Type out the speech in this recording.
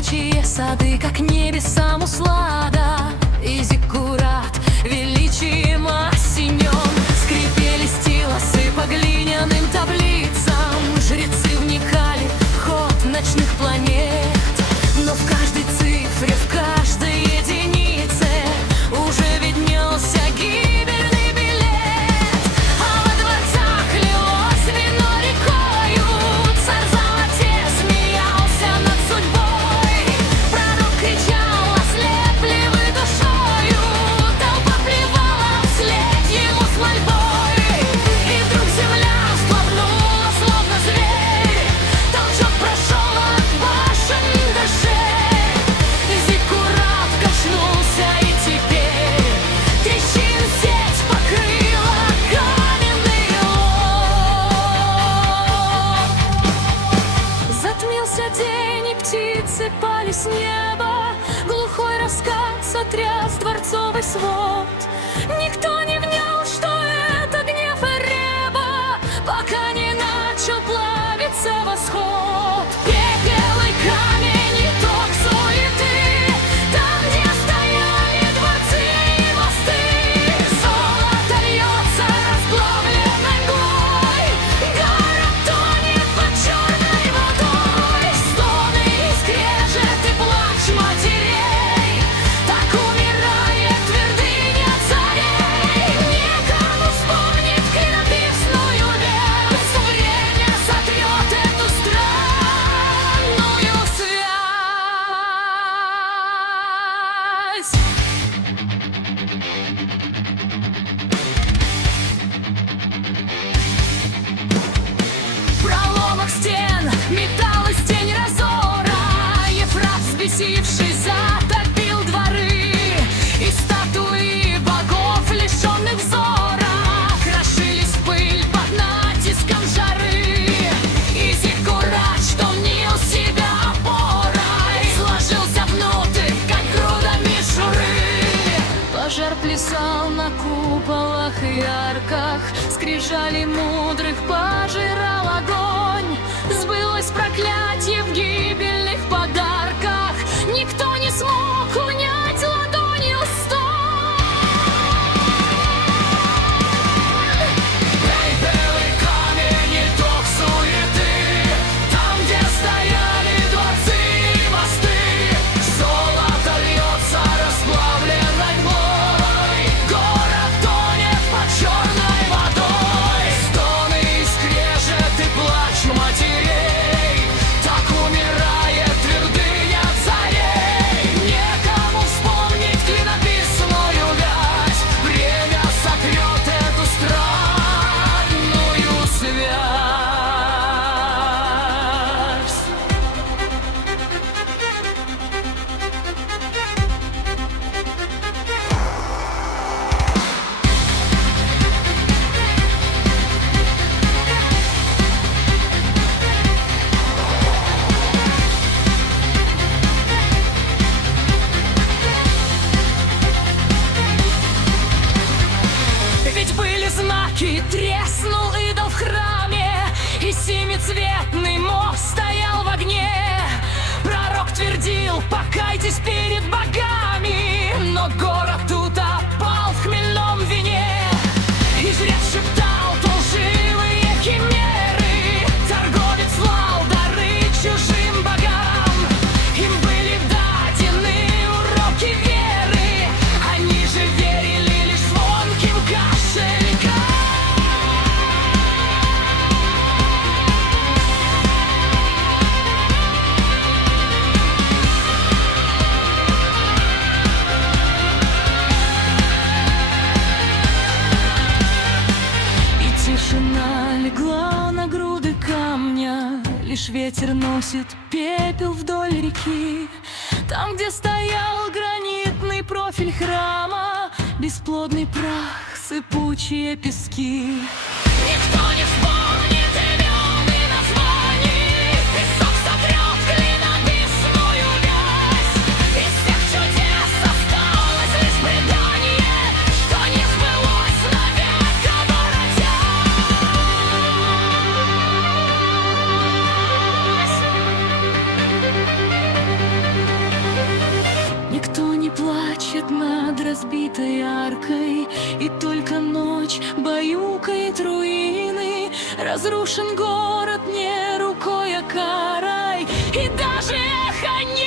Казачьи сады, как небесам услада, и зиккурат величием осенен. Скрипели стилосы по глиняным таблицам, жрецы вникали в ход ночных планет. Но в каждой цифре, в каждой единице уже виднелся гибельный билет. А во дворцах лилось вино рекою, царь Золоте смеялся над судьбой. Пророк кричал ослепливой душою, толпа плевала вслед ему с мольбой. И вдруг земля всплакнула, словно зверь, толчок прошел от башен до шеи. Зиккурат качнулся, и теперь трещин сеть покрыла каменный лоб. Затмился день, и птицы пали с неба, глухой раскат сотряс дворцовый свод. Никто не внял, что это гнев Эреба, пока не начал плавиться восход. Пепел и камень, итог суеты, там, где стояли дворцы и мосты. Золото льется расплавленной мглой, город тонет под черной водой. Стоны и скрежет и плач матерей, так умирает твердыня царей. Некому вспомнить клинописную весть, время сотрет эту странную связь. В проломах стен металл из тень разора, Ефрат, взбесившись, затопил дворы, и статуи богов, лишенных взора, крошились в пыль под натиском жары. И зиккурат, что мнил себя опорой, сложился внутрь, как груда мишуры. Пожар плясал на куполах и арках, скрижали мудрых пожирал огонь. Сбылось проклятие в гибельных подарках, никто не смог унять ладонью стон. Пепел и камень, итог суеты, там, где стояли дворцы и мосты. Золото льется расплавленной мглой, город тонет под черной водой. Стоны и скрежет и плач матерей, так умирает твердыня царей. Некому вспомнить клинописную вязь, время сотрет эту странную связь. Ведь были знаки, треснул идол в храме, и семицветный мост стоял в огне. Пророк твердил: покайтесь перед богами, но город утопал в хмельном вине. И жрец шептал лживые химеры, торговец слал дары чужим богам. Им были дадены уроки веры, они же верили лишь звонким кошелькам. И тишина легла на груды камня, лишь ветер носит пепел вдоль реки. Там, где стоял гранитный профиль храма, бесплодный прах, сыпучие пески. Никто не вспомнит имен и названий, песок сотрет клинописную вязь. Из всех чудес осталось лишь предание, что не сбылось навек оборотясь. Разрушен город не рукой, а карой, и даже эхо не